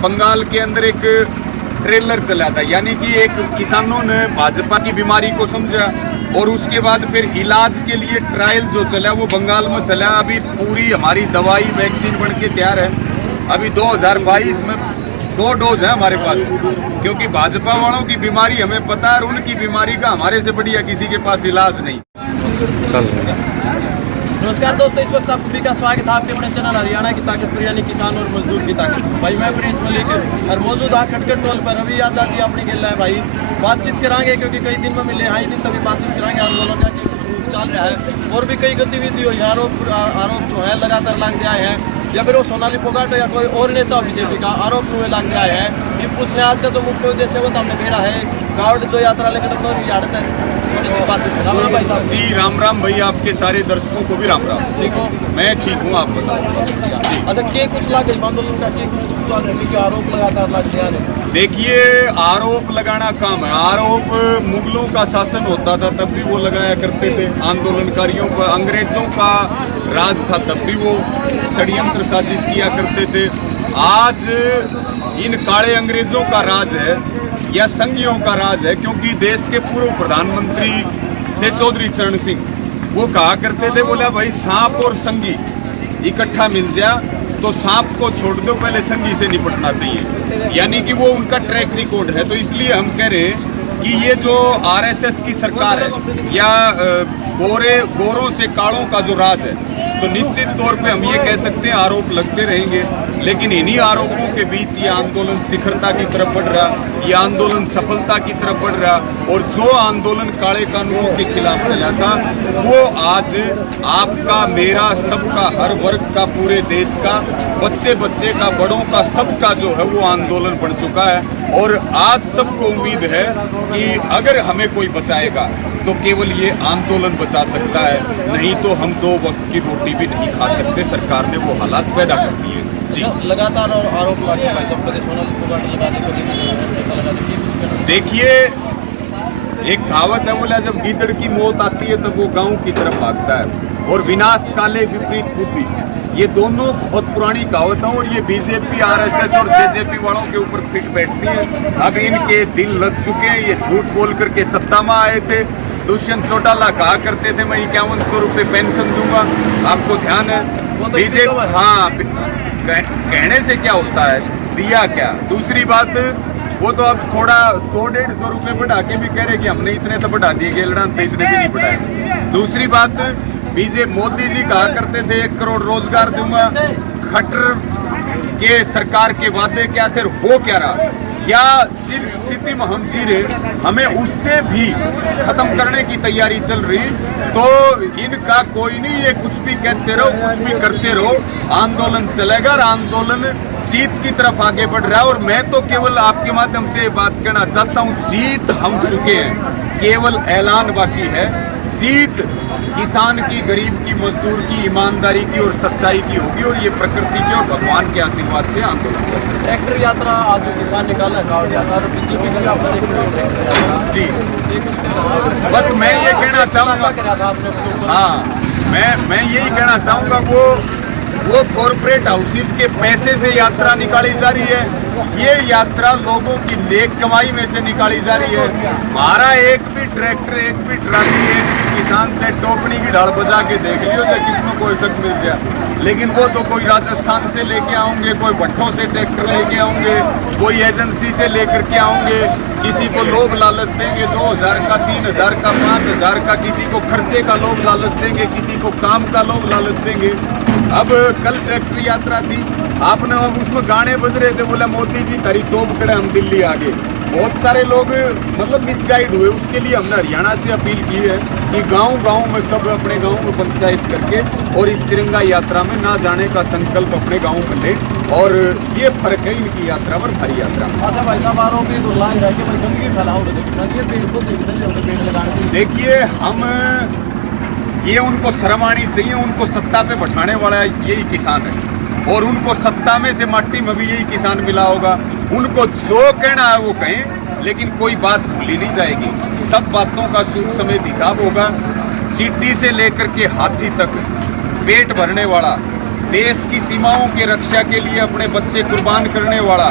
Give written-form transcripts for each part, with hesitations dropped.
बंगाल के अंदर एक ट्रेलर चला था, यानी कि एक किसानों ने भाजपा की बीमारी को समझा और उसके बाद फिर इलाज के लिए ट्रायल जो चला वो बंगाल में चला। अभी पूरी हमारी दवाई वैक्सीन बन के तैयार है। अभी 2022 में 2 डोज है हमारे पास, क्योंकि भाजपा वालों की बीमारी हमें पता है और उनकी बीमारी का हमारे से बढ़िया किसी के पास इलाज नहीं। चल नमस्कार दोस्तों, इस वक्त आप सभी का स्वागत है आपके अपने चैनल हरियाणा की ताकत पर, यानी किसान और मजदूर की ताकत। भाई मैं प्रिंस मलिक और मौजूद हाँ खटखट टोल पर। अभी आज़ादी अपनी खेल रहा है भाई, बातचीत कराएंगे क्योंकि कई दिन में मिले हैं दिन, तभी बातचीत कराएंगे आंदोलन का कि कुछ चाल रहा है और भी कई गतिविधि हुई। आरोप जो है लगातार लग गया है, या फिर वो सोनाली फोगाट या कोई और नेता बीजेपी का आरोप हुए लग गया है कि पूछने आज का जो मुख्य उद्देश्य है वो तो हमने भेड़ा है गावड़ जो यात्रा लेकर आड़त है। राम राम भाई साहब। जी राम राम भैया, आपके सारे दर्शकों को भी राम राम। ठीक हो? मैं ठीक हूँ, आप बताओ। अच्छा, के कुछ लागे आंदोलन का, के कुछ आरोप लगातार लग गया है? देखिए, आरोप लगाना काम है। आरोप मुगलों का शासन होता था तब भी वो लगाया करते थे आंदोलनकारियों पर। अंग्रेजों का राज था तब भी वो षड्यंत्र साजिश किया करते थे। आज इन काले अंग्रेजों का राज है या संघियों का राज है, क्योंकि देश के पूर्व प्रधानमंत्री थे चौधरी चरण सिंह। वो कहा करते थे, बोला भाई सांप और संघी इकट्ठा मिल जा तो सांप को छोड़ दो, पहले संघी से निपटना चाहिए। यानी कि वो उनका ट्रैक रिकॉर्ड है। तो इसलिए हम कह रहे हैं कि ये जो आरएसएस की सरकार है या गोरों से कालों का जो राज है, तो निश्चित तौर पे हम ये कह सकते हैं आरोप लगते रहेंगे। लेकिन इन्हीं आरोपों के बीच ये आंदोलन शिखरता की तरफ बढ़ रहा, ये आंदोलन सफलता की तरफ बढ़ रहा। और जो आंदोलन काले कानूनों के खिलाफ चला था वो आज आपका, मेरा, सबका, हर वर्ग का, पूरे देश का, बच्चे बच्चे का, बड़ों का, सबका जो है वो आंदोलन बन चुका है। और आज सबको उम्मीद है कि अगर हमें कोई बचाएगा तो केवल ये आंदोलन बचा सकता है, नहीं तो हम 2 वक्त की रोटी भी नहीं खा सकते। सरकार ने वो हालात पैदा कर दिए। जी लगातार आरोप लगा देखिए, एक कहावत है, बोला जब गीदड़ की मौत आती है तब वो गांव की तरफ भागता है, और विनाश काले विपरीत बुद्धि, ये दोनों बहुत पुरानी कहावत है और ये बीजेपी, आरएसएस और जेजेपी वालों के ऊपर फिट बैठती है। अब इनके दिल लग चुके हैं। ये झूठ बोल करके सत्ता में आए थे। दुष्यंत चौटाला कहा करते थे मैं 5100 रुपये पेंशन दूंगा, आपको ध्यान है? बीजेपी हाँ, कहने से क्या होता है, दिया क्या। दूसरी बात, वो तो अब थोड़ा 100-150 रुपये बढ़ा के भी कह रहे कि हमने इतने तो बढ़ा दिए, गेलडान थे इतने भी नहीं बढ़ाए। दूसरी बात, मोदी जी कहा करते थे 1 करोड़ रोजगार दूंगा। खट्टर के सरकार के वादे क्या थे, वो क्या रहा, क्या जिस स्थिति में हम जी रहे हमें उससे भी खत्म करने की तैयारी चल रही। तो इनका कोई नहीं, ये कुछ भी कहते रहो, कुछ भी करते रहो, आंदोलन चलेगा और आंदोलन जीत की तरफ आगे बढ़ रहा है। और मैं तो केवल आपके माध्यम से बात करना चाहता हूँ, जीत हम चुके हैं, केवल ऐलान बाकी है। जीत किसान की, गरीब की, मजदूर की, ईमानदारी की और सच्चाई की होगी, और ये प्रकृति के और भगवान के आशीर्वाद से आंदोलन करेंगे। ट्रैक्टर यात्रा आज जो किसान निकाला गावड़ यात्रा, बीजेपी का जी, बस मैं ये कहना चाहूँगा, हाँ, मैं यही कहना चाहूँगा, वो कॉर्पोरेट हाउसेस के पैसे से यात्रा निकाली जा रही है। ये यात्रा लोगों की नेक कमाई में से निकाली जा रही है। हमारा एक भी ट्रैक्टर, एक भी ट्राली, एक किसान से टोकनी की ढाल बजा के देख लियो तो किसमें कोई शक मिल जाए। लेकिन वो तो कोई राजस्थान से लेके आऊंगे, कोई भट्टों से ट्रैक्टर लेके आऊंगे, कोई एजेंसी से लेकर के आऊंगे, किसी को लोभ लालच देंगे 2000 का, 3000 का, 5000 का, किसी को खर्चे का लोभ लालच देंगे, किसी को काम का लोभ लालच देंगे। अब कल ट्रैक्टर यात्रा थी, आपने उसमें गाने बज रहे थे, बोला मोदी जी तारी तोप कड़े हम दिल्ली आ गए। बहुत सारे लोग मतलब मिसगाइड हुए। उसके लिए हमने हरियाणा से अपील की है कि गांव-गांव में सब अपने गांव में पंचायत करके और इस तिरंगा यात्रा में ना जाने का संकल्प अपने गांव में ले। और ये फर्क है इनकी यात्रा पर हमारी यात्रा में। अच्छा भाई साहब, आरोपी गंदगी फैलाओ, देखिए, हम ये उनको शर्म आनी चाहिए। उनको सत्ता पे बैठाने वाला यही किसान है, और उनको सत्ता में से मट्टी में भी यही किसान मिला होगा। उनको जो कहना है वो कहें, लेकिन कोई बात भूली नहीं जाएगी। सब बातों का सूद समेत हिसाब होगा। चींटी से लेकर के हाथी तक पेट भरने वाला देश की सीमाओं की रक्षा के लिए अपने बच्चे कुर्बान करने वाला,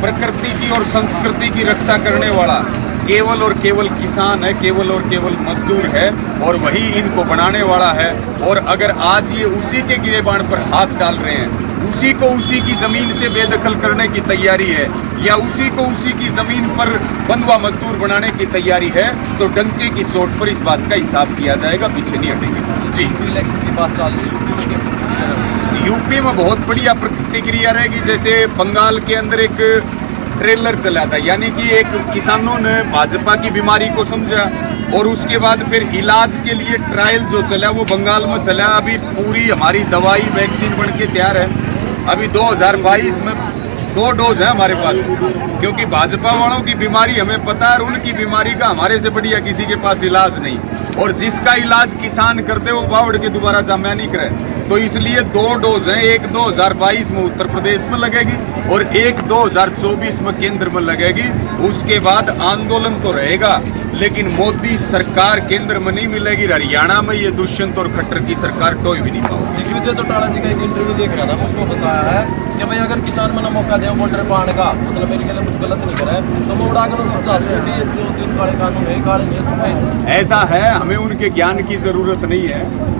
प्रकृति की और संस्कृति की रक्षा करने वाला केवल और केवल किसान है, केवल और केवल मजदूर है, और वही इनको बनाने वाला है। और अगर आज ये उसी के गिरेबान पर हाथ डाल रहे हैं, उसी को उसी की जमीन से बेदखल करने की तैयारी है, या उसी को उसी की जमीन पर बंधुआ मजदूर बनाने की तैयारी है, तो डंके की चोट पर इस बात का हिसाब किया जाएगा, पीछे नहीं हटेंगे। जी, इलेक्शन की बात चल रही है, यूपी में बहुत बढ़िया प्रतिक्रिया रहेगी। जैसे बंगाल के अंदर एक ट्रेलर चला था, यानी कि एक किसानों ने भाजपा की बीमारी को समझा और उसके बाद फिर इलाज के लिए ट्रायल जो चला वो बंगाल में चला। अभी पूरी हमारी दवाई वैक्सीन बन के तैयार है। अभी 2022 में 2 डोज है हमारे पास, क्योंकि भाजपा वालों की बीमारी हमें पता है और उनकी बीमारी का हमारे से बढ़िया किसी के पास इलाज नहीं। और जिसका इलाज किसान करते वो बावड़ के दोबारा जामिया नहीं करे, तो इसलिए 2 डोज हैं। एक 2022 में उत्तर प्रदेश में लगेगी और एक 2024 में केंद्र में लगेगी। उसके बाद आंदोलन तो रहेगा, लेकिन मोदी सरकार केंद्र में नहीं मिलेगी। हरियाणा में ये दुष्यंत और खट्टर की सरकार टोय भी नहीं पाओगी। दिग्विजय चौटाला जी का एक इंटरव्यू देख रहा था, उसको बताया है कि भाई अगर किसान में मौका दें बॉर्डर पाने का, मतलब मेरे के लिए कुछ गलत नहीं करे तो वो उड़ा कर समझा सकते हैं। 2-3 काले कानून है, काले नहीं सफेद ऐसा है, हमें उनके ज्ञान की जरूरत नहीं है।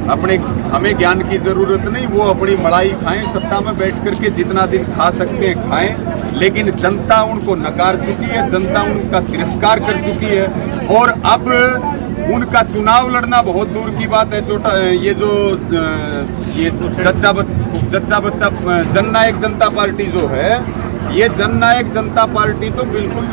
हमें ज्ञान की जरूरत नहीं, वो अपनी मड़ाई खाएं, सत्ता में बैठ करके जितना दिन खा सकते हैं खाएं, लेकिन जनता उनको नकार चुकी है, जनता उनका तिरस्कार कर चुकी है। और अब उनका चुनाव लड़ना बहुत दूर की बात है। ये जो ये जच्चा बच्चा जननायक जनता पार्टी जो है, ये जननायक जनता पार्टी तो बिल्कुल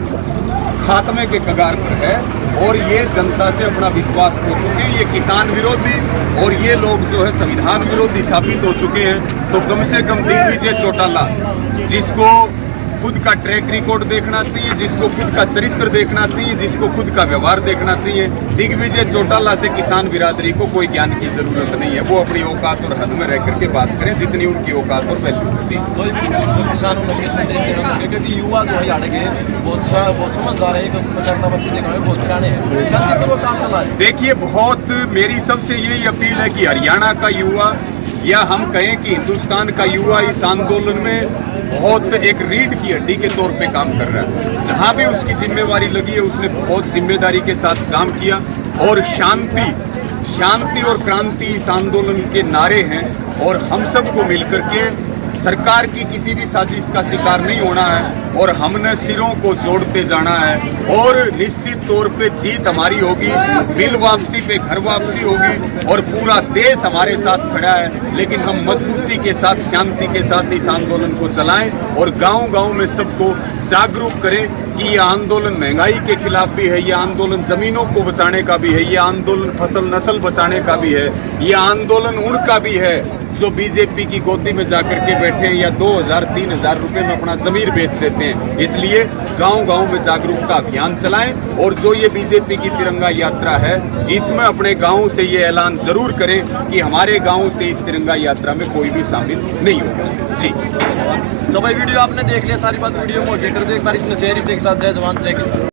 खात्मे के कगार पर है और ये जनता से अपना विश्वास खो चुके हैं। ये किसान विरोधी और ये लोग जो है संविधान विरोधी साबित हो चुके हैं। तो कम से कम दिग्विजय चौटाला, जिसको खुद का ट्रैक रिकॉर्ड देखना चाहिए, जिसको खुद का चरित्र देखना चाहिए, जिसको खुद का व्यवहार देखना चाहिए, दिग्विजय चौटाला से किसान बिरादरी को कोई ज्ञान की जरूरत नहीं है। वो अपनी औकात और हद में रह करके बात करें, जितनी उनकी औकात और वैल्यू है। जी, तो किसानों ने क्योंकि युवा जो है आगे बहुत समझदार है, बहुत सियाने हैं, शांतिपूर्वक काम चला रहे। देखिए, बहुत मेरी सबसे यही अपील है कि हरियाणा का युवा, या हम कहें कि हिंदुस्तान का युवा इस आंदोलन में बहुत एक रीढ़ की हड्डी के तौर पे काम कर रहा है। जहां भी उसकी जिम्मेवारी लगी है उसने बहुत जिम्मेदारी के साथ काम किया। और शांति और क्रांति इस आंदोलन के नारे हैं, और हम सबको मिलकर के सरकार की किसी भी साजिश का शिकार नहीं होना है और हमने सिरों को जोड़ते जाना है। और निश्चित तौर पे जीत हमारी होगी, बिल वापसी पे घर वापसी होगी और पूरा देश हमारे साथ खड़ा है। लेकिन हम मजबूती के साथ, शांति के साथ इस आंदोलन को चलाएं और गांव-गांव में सबको जागरूक करें कि ये आंदोलन महंगाई के खिलाफ भी है, ये आंदोलन जमीनों को बचाने का भी है, ये आंदोलन फसल नस्ल बचाने का भी है, ये आंदोलन उनका भी है जो बीजेपी की गोदी में जाकर के बैठे हैं या 2000-3000 रुपए में अपना जमीन बेच देते हैं। इसलिए गांव-गांव में जागरूकता अभियान चलाएं और जो ये बीजेपी की तिरंगा यात्रा है, इसमें अपने गांव से ये ऐलान जरूर करें कि हमारे गांव से इस तिरंगा यात्रा में कोई भी शामिल नहीं होगा। जी, तो भाई वीडियो आपने देख लिया, सारी बात वीडियो में कर दो एक बार, इसने शेयर इसे एक साथ। जय जवान जय किसान।